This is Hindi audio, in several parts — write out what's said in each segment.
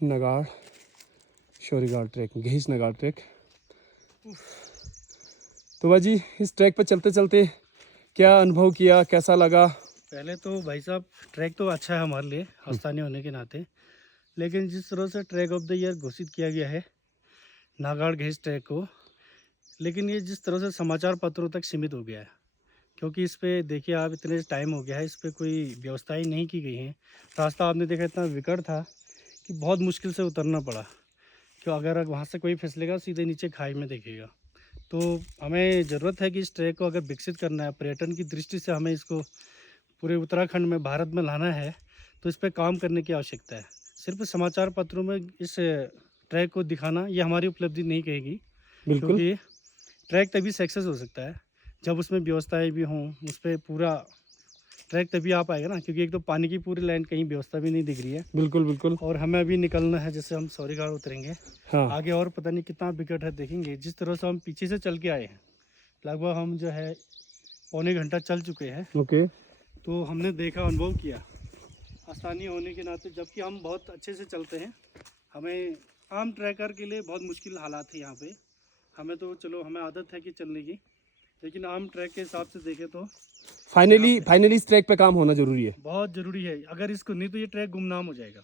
नगाड़ शौरीगाड़ ट्रैक, गहीस नगाड़ ट्रैक। तो भाई जी, इस ट्रैक पर चलते चलते क्या अनुभव किया, कैसा लगा? पहले तो भाई साहब ट्रैक तो अच्छा है हमारे लिए स्थानीय होने के नाते, लेकिन जिस तरह से ट्रैक ऑफ द ईयर घोषित किया गया है नागाड़ घेस ट्रैक को, लेकिन ये जिस तरह से समाचार पत्रों तक सीमित हो गया है, क्योंकि इस पे देखिए आप इतने टाइम हो गया है, इस पे कोई व्यवस्थाएं नहीं की गई हैं। रास्ता आपने देखा इतना विकट था कि बहुत मुश्किल से उतरना पड़ा, क्यों अगर वहाँ से कोई फिसलेगा सीधे नीचे खाई में देखेगा। तो हमें ज़रूरत है कि इस ट्रैक को अगर विकसित करना है, पर्यटन की दृष्टि से हमें इसको पूरे उत्तराखंड में, भारत में लाना है, तो इस पर काम करने की आवश्यकता है। सिर्फ समाचार पत्रों में इस ट्रैक को दिखाना ये हमारी उपलब्धि नहीं कहेगी, बिल्कुल क्योंकि ट्रैक तभी सक्सेस हो सकता है जब उसमें व्यवस्थाएं भी हों, उस पर पूरा ट्रैक तभी आ पाएगा ना, क्योंकि एक तो पानी की पूरी लाइन कहीं व्यवस्था भी नहीं दिख रही है। बिल्कुल बिल्कुल। और हमें अभी निकलना है, जैसे हम सौरीगाड़ उतरेंगे, हाँ आगे और पता नहीं कितना विकट है, देखेंगे। जिस तरह से हम पीछे से चल के आए हैं, लगभग हम जो है पौने घंटा चल चुके हैं, ओके। तो हमने देखा, अनुभव किया स्थानीय होने के नाते, जबकि हम बहुत अच्छे से चलते हैं। हमें आम ट्रैकर के लिए बहुत मुश्किल हालात है यहाँ पे, हमें तो चलो हमें आदत है कि चलने की, लेकिन आम ट्रैक के हिसाब से देखें तो यहाँ पे फाइनली इस ट्रैक पे काम होना जरूरी है। बहुत ज़रूरी है। अगर इसको नहीं तो ये ट्रैक गुमनाम हो जाएगा,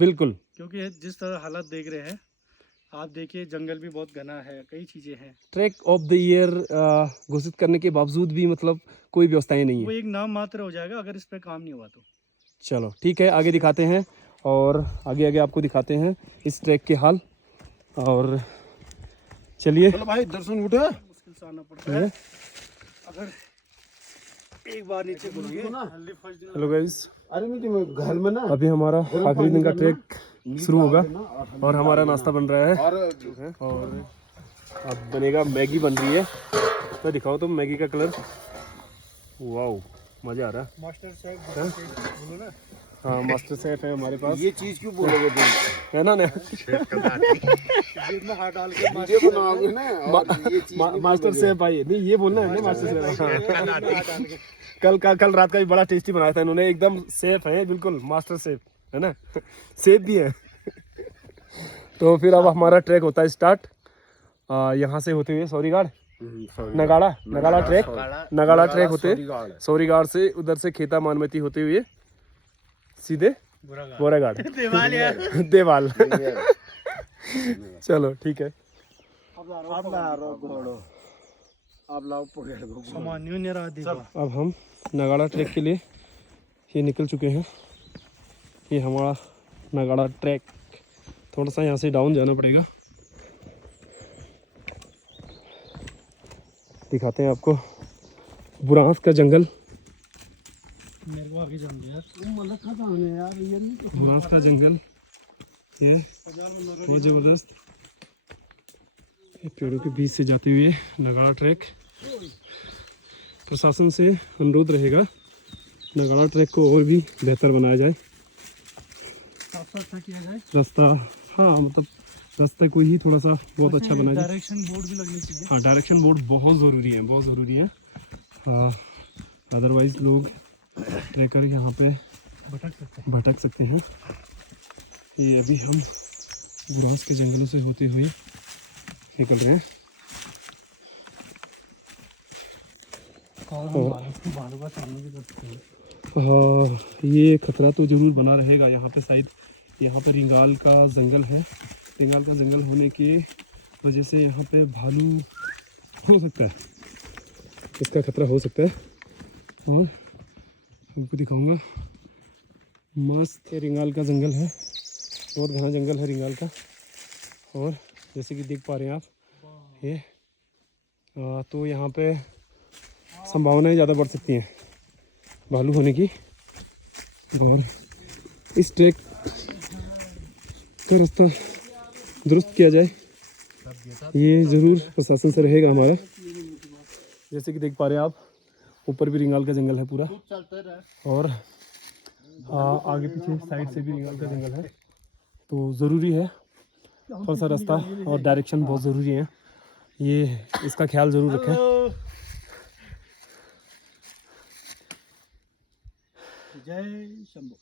बिल्कुल। क्योंकि जिस तरह हालात देख रहे हैं आप, देखिए जंगल भी बहुत घना है, कई चीज़ें हैं। ट्रैक ऑफ द ईयर घोषित करने के बावजूद भी मतलब कोई व्यवस्थाएं नहीं वो है। एक नाम मात्र हो जाएगा अगर इस पर काम नहीं हुआ तो। चलो ठीक है, आगे दिखाते हैं और आगे आगे आपको दिखाते हैं इस ट्रैक के हाल। और चलिए। चलो भाई दर्शन उठे। मुश्किल से आना पड़ता है अगर एक बार नीचे घुस गए। हेलो गाइस, अरे नहीं घर में ना अभी हमारा आखिरी दिन का ट्रैक शुरू होगा और हमारा नाश्ता बन रहा है और अब बनेगा, मैगी बन रही है। तो दिखाओ तुम मैगी का कलर। वाओ, मज़ा आ रहा है। मास्टर शेफ बोलो ना। हाँ, मास्टर शेफ है हमारे पास। ये चीज क्यों बोलोगे तुम? है ना ने? जिसमें हाथ डाल के वीडियो बनाओगे ना, और ये चीज नहीं मास्टर बोलोगे। शेफ भाई, नहीं ये बोलना है ना, मास्टर शेफ। हाँ। कल रात का भी बड़ा टेस्टी बनाया था इन्होंने, एकदम सेफ है, बिल्कुल मास्टर शेफ है ना। सेफ भी है। तो फिर अब हमारा ट्रैक होता है स्टार्ट यहाँ से होते हुए सौरीगाड़, नगाड़ा ट्रैक होते सौरीगाड़ से, उधर से खेता मानमती होते हुए सीधे बोरागाड़ देवाल। चलो ठीक है। अब हम नगाड़ा ट्रैक के लिए ये निकल चुके हैं। ये हमारा नगाड़ा ट्रैक, थोड़ा सा यहाँ से डाउन जाना पड़ेगा। दिखाते हैं आपको बुरांस का जंगल। मेरे को आगे जाऊंगी यार। बुरांस का जंगल, ये बहुत ज़बरदस्त। पेड़ों के बीच से जाते हुए नगाड़ा ट्रैक। प्रशासन से अनुरोध रहेगा नगाड़ा ट्रैक को और भी बेहतर बनाया जाए, किया जाए रास्ता। हाँ मतलब रास्ते को ही थोड़ा सा बहुत अच्छा बनाया जाए। डायरेक्शन बोर्ड भी लगनी चाहिए। हाँ, डायरेक्शन बोर्ड बहुत ज़रूरी है, बहुत ज़रूरी है। हाँ, अदरवाइज़ लोग ट्रैकर यहाँ पे भटक सकते हैं। ये अभी हम बुरांस के जंगलों से होते हुए निकल रहे हैं। भालू का सामने भी कर सकते हैं। हाँ, ये खतरा तो ज़रूर बना रहेगा यहाँ पे। शायद यहाँ पे रिंगाल का जंगल है, रिंगाल का जंगल होने की वजह से यहाँ पे भालू हो सकता है, इसका खतरा हो सकता है। और आपको दिखाऊंगा, मस्त रिंगाल का जंगल है, बहुत घना जंगल है रिंगाल का। और जैसे कि देख पा रहे हैं आप ये तो यहाँ पे संभावनाएं ज़्यादा बढ़ सकती हैं भालू होने की। और इस ट्रैक का रास्ता दुरुस्त किया जाए, ये ज़रूर प्रशासन से रहेगा हमारा। जैसे कि देख पा रहे हैं आप, ऊपर भी रिंगाल का जंगल है पूरा, और आगे पीछे साइड से भी रिंगाल का जंगल है। तो ज़रूरी है थोड़ा सा रास्ता और डायरेक्शन बहुत ज़रूरी है, ये इसका ख्याल ज़रूर रखें। जय शंभू।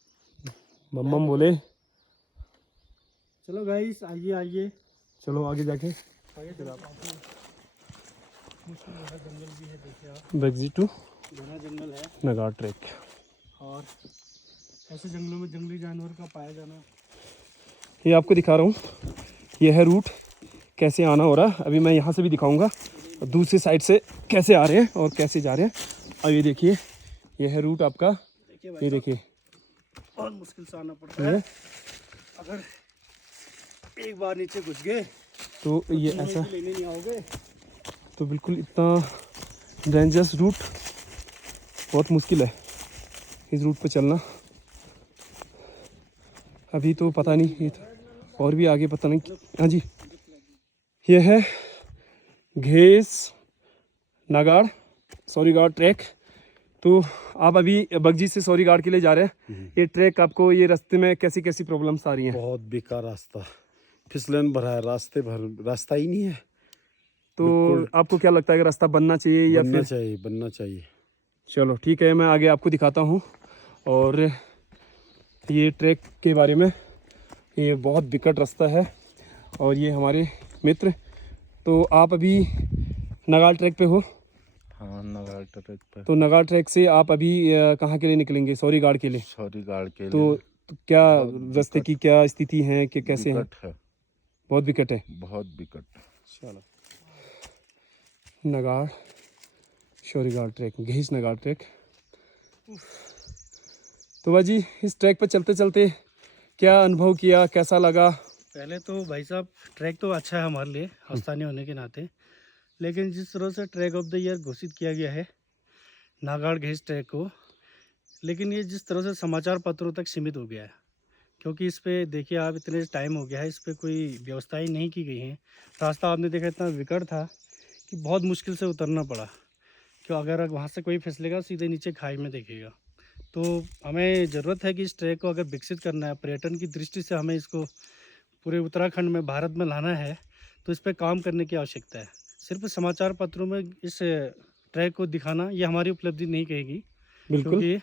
मम्मम बोले। चलो गाइस, आइए आइए चलो आगे जाके आगे चलो। मुश्किल भरा जंगल भी है, देखिए आप, बैगजी टू घना जंगल है। नगाड़ ट्रैक। और ऐसे जंगलों में जंगली जानवर का पाया जाना। ये आपको दिखा रहा हूँ, ये है रूट कैसे आना हो रहा है। अभी मैं यहाँ से भी दिखाऊंगा और दूसरी साइड से कैसे आ रहे हैं और कैसे जा रहे हैं। अब ये देखिए, ये है रूट आपका। देखिए भाई, ये देखिए, बहुत मुश्किल से आना पड़ता है। अगर एक बार नीचे घुस गए तो ये तो ऐसा, लेने नहीं आओगे। तो बिल्कुल इतना डेंजरस रूट, बहुत मुश्किल है इस रूट पे चलना। अभी तो पता नहीं, ये तो और भी आगे पता नहीं। हाँ जी, ये है घेस नागाड़ सौरीगाड़ ट्रैक। तो आप अभी बगजी से सौरीगाड़ के लिए जा रहे हैं। ये ट्रैक आपको, ये रास्ते में कैसी कैसी प्रॉब्लम्स आ रही हैं? बहुत बेकार रास्ता, फिसलन भरा है, रास्ता ही नहीं है। तो बिल्कुल आपको क्या लगता है कि रास्ता बनना चाहिए या बनना फिर? चाहिए, बनना चाहिए। चलो ठीक है, मैं आगे आपको दिखाता हूँ। और ये ट्रैक के बारे में, ये बहुत विकट रास्ता है। और ये हमारे मित्र, तो आप अभी नगाड़ ट्रैक पे हो? हाँ, नगाड़ ट्रैक पे। तो नगाड़ ट्रैक से आप अभी कहाँ के लिए निकलेंगे? सौरीगाड़ के लिए। सौरीगाड़ के तो लिए क्या बहुत रास्ते की क्या स्थिति है कि कैसे है? विकट है, बहुत विकट है। बहुत विकट। चलो, नगाड़ सौरीगाड़ ट्रैक, घेस नगाड़ ट्रैक। तो भाजी, इस ट्रैक पर चलते चलते क्या अनुभव किया, कैसा लगा? पहले तो भाई साहब, ट्रैक तो अच्छा है हमारे लिए स्थानीय होने के नाते, लेकिन जिस तरह से ट्रैक ऑफ द ईयर घोषित किया गया है नागाड़ घेस ट्रैक को, लेकिन ये जिस तरह से समाचार पत्रों तक सीमित हो गया है, क्योंकि इस पे देखिए आप, इतने टाइम हो गया है, इस पे कोई व्यवस्थाएं नहीं की गई हैं। रास्ता आपने देखा इतना विकट था कि बहुत मुश्किल से उतरना पड़ा, क्यों अगर वहाँ से कोई फिसलेगा सीधे नीचे खाई में देखेगा। तो हमें ज़रूरत है कि इस ट्रैक को अगर विकसित करना है, पर्यटन की दृष्टि से हमें इसको पूरे उत्तराखंड में, भारत में लाना है, तो इस पर काम करने की आवश्यकता है। सिर्फ समाचार पत्रों में इस ट्रैक को दिखाना ये हमारी उपलब्धि नहीं कहेगी, बिल्कुल क्योंकि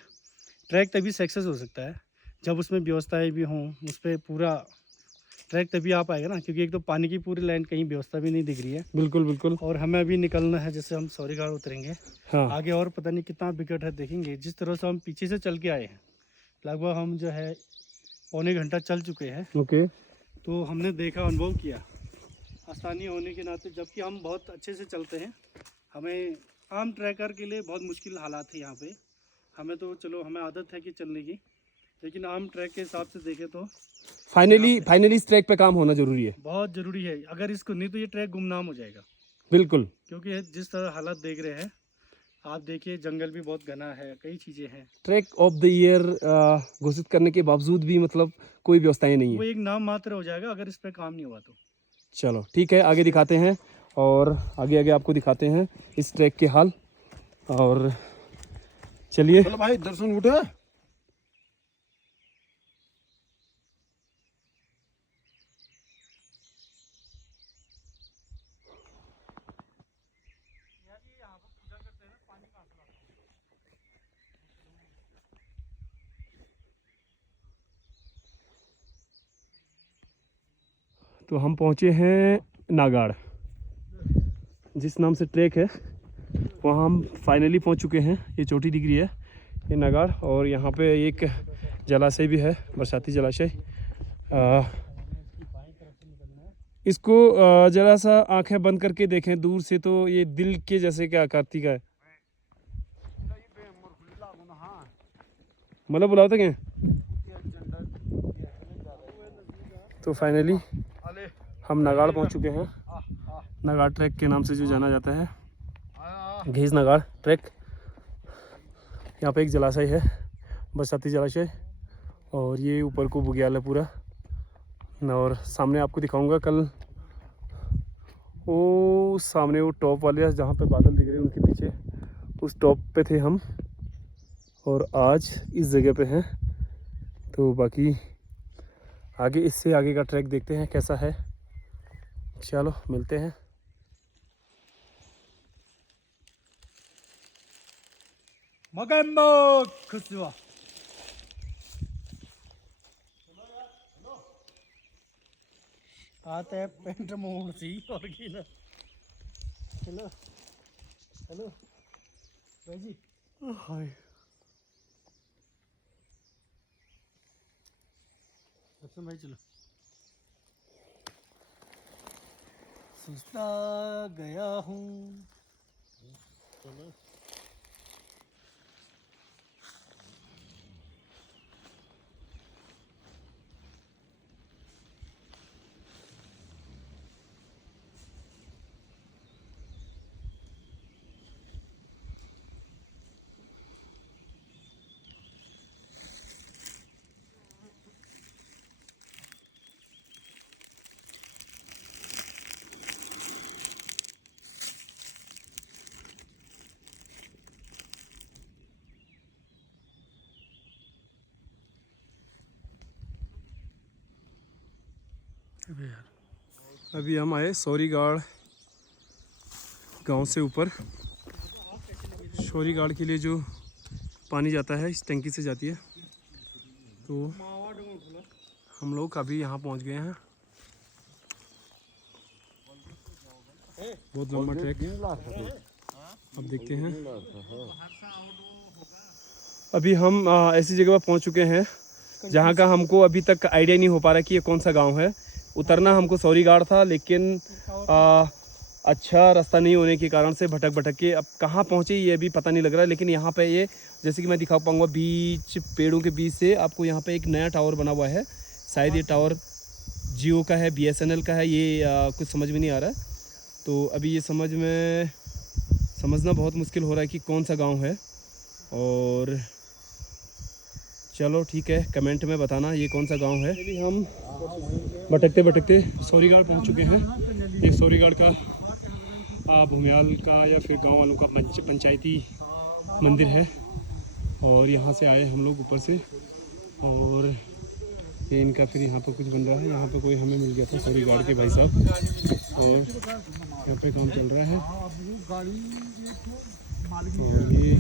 ट्रैक तभी सक्सेस हो सकता है जब उसमें व्यवस्थाएं भी हों, उस पर पूरा ट्रैक तभी आ पाएगा ना। क्योंकि एक तो पानी की पूरी लाइन कहीं व्यवस्था भी नहीं दिख रही है, बिल्कुल बिल्कुल। और हमें अभी निकलना है, जैसे हम सौरीगाड़ उतरेंगे हाँ, आगे, और पता नहीं कितना विकट है, देखेंगे। जिस तरह से हम पीछे से चल के आए हैं, लगभग हम जो है पौने घंटा चल चुके हैं, ओके। तो हमने देखा, अनुभव किया स्थानीय होने के नाते, जबकि हम बहुत अच्छे से चलते हैं। हमें आम ट्रैकर के लिए बहुत मुश्किल हालात है यहाँ पे। हमें तो चलो, हमें आदत है कि चलने की, लेकिन आम ट्रैक के हिसाब से देखें तो फाइनली इस ट्रैक पे काम होना जरूरी है। बहुत ज़रूरी है। अगर इसको नहीं तो ये ट्रैक गुमनाम हो जाएगा, बिल्कुल। क्योंकि जिस तरह हालात देख रहे हैं आप, देखिए जंगल भी बहुत घना है, कई चीज़ें हैं। ट्रैक ऑफ द ईयर घोषित करने के बावजूद भी मतलब कोई व्यवस्थाएं नहीं वो है। एक नाम मात्र हो जाएगा अगर इस पर काम नहीं हुआ तो। चलो ठीक है, आगे दिखाते हैं और आगे आगे आपको दिखाते हैं इस ट्रैक के हाल। और चलिए, चलो भाई, दर्शन उठे। तो हम पहुंचे हैं नागाड़, जिस नाम से ट्रैक है वहाँ हम फाइनली पहुंच चुके हैं। ये चोटी दिख रही है, ये नागाड़। और यहाँ पे एक जलाशय भी है, बरसाती जलाशय। इसको जरा सा आंखें बंद करके देखें दूर से तो ये दिल के जैसे क्या आकृति का है। मतलब बुलाओ तो क्या? तो फाइनली हम नागाड़ पहुंच चुके हैं। नागाड़ ट्रैक के नाम से जो जाना जाता है, घेस नागाड़ ट्रैक। यहाँ पे एक जलाशय है, बरसाती जलाशय, और ये ऊपर को बुग्याल है पूरा। और सामने आपको दिखाऊंगा कल, वो सामने वो टॉप वाले जहाँ पे बादल दिख रहे हैं उनके पीछे, उस टॉप पे थे हम, और आज इस जगह पे हैं। तो बाकी आगे, इससे आगे का ट्रैक देखते हैं कैसा है। चलो मिलते हैं। मगम्बो खुशवा। आता है पेंट मोड़ सी और की ना। हेलो हेलो भाई जी। हाय दर्शन भाई चलो। सुस्ता गया हूँ। चलो अभी हम आए सौरीगाड़ गांव से ऊपर। सौरीगाड़ के लिए जो पानी जाता है इस टंकी से जाती है। तो हम लोग अभी यहाँ पहुँच गए हैं। बहुत लंबा ट्रैक, अब देखते हैं। अभी हम ऐसी जगह पर पहुँच चुके हैं जहाँ का हमको अभी तक आइडिया नहीं हो पा रहा कि ये कौन सा गांव है। उतरना हमको सौरीगाड़ था, लेकिन अच्छा रास्ता नहीं होने के कारण से भटक के अब कहाँ पहुँचे ये भी पता नहीं लग रहा है। लेकिन यहाँ पे ये जैसे कि मैं दिखा पाऊँगा, बीच पेड़ों के बीच से आपको यहाँ पे एक नया टावर बना हुआ है। शायद ये टावर जियो का है, BSNL का है, ये कुछ समझ में नहीं आ रहा है। तो अभी ये समझना बहुत मुश्किल हो रहा है कि कौन सा गाँव है। और चलो ठीक है, कमेंट में बताना ये कौन सा गांव है। अभी हम भटकते सौरीगाड़ पहुंच चुके हैं। ये सौरीगाड़ का भूमियाल का या फिर गांव वालों का पंचायती मंदिर है। और यहाँ से आए हम लोग ऊपर से, और ये इनका फिर यहाँ पर कुछ बन रहा है। यहाँ पे कोई हमें मिल गया था सौरीगाड़ के भाई साहब, और यहाँ पे काम चल रहा है। और ये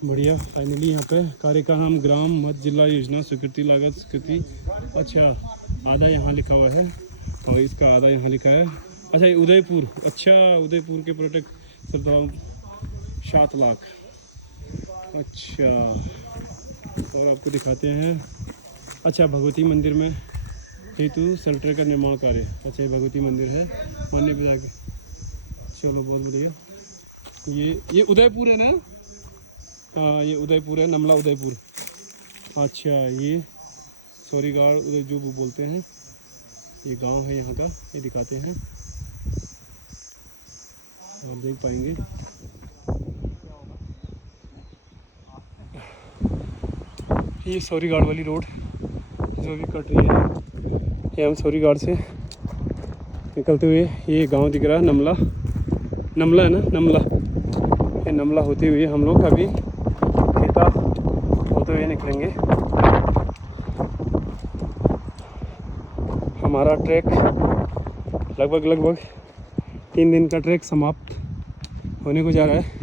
बढ़िया, फाइनली यहाँ पे कार्य का नाम ग्राम मध्य जिला योजना स्वीकृति लागत स्वीकृति। अच्छा, आधा यहाँ लिखा हुआ है और इसका आधा यहाँ लिखा है। अच्छा, ये उदयपुर, अच्छा उदयपुर के प्रोटेक्ट 7 लाख। अच्छा, और आपको दिखाते हैं। अच्छा, भगवती मंदिर में हेतु शेल्टर का निर्माण कार्य। अच्छा, ये भगवती मंदिर है, मान्य विभाग। चलो बहुत बढ़िया। ये उदयपुर है ना? हाँ, ये उदयपुर है, नमला उदयपुर। अच्छा, ये सौरीगाड़ उदय जो बोलते हैं, ये गांव है यहाँ का, ये दिखाते हैं और देख पाएंगे। ये सौरीगाड़ वाली रोड जो भी कट रही है, ये हम सौरीगाड़ से निकलते हुए ये गांव दिख रहा है, नमला है ना, नमला। ये नमला होते हुए हम लोग अभी होते हुए निकलेंगे। हमारा ट्रैक लगभग 3 दिन का ट्रैक समाप्त होने को जा रहा है।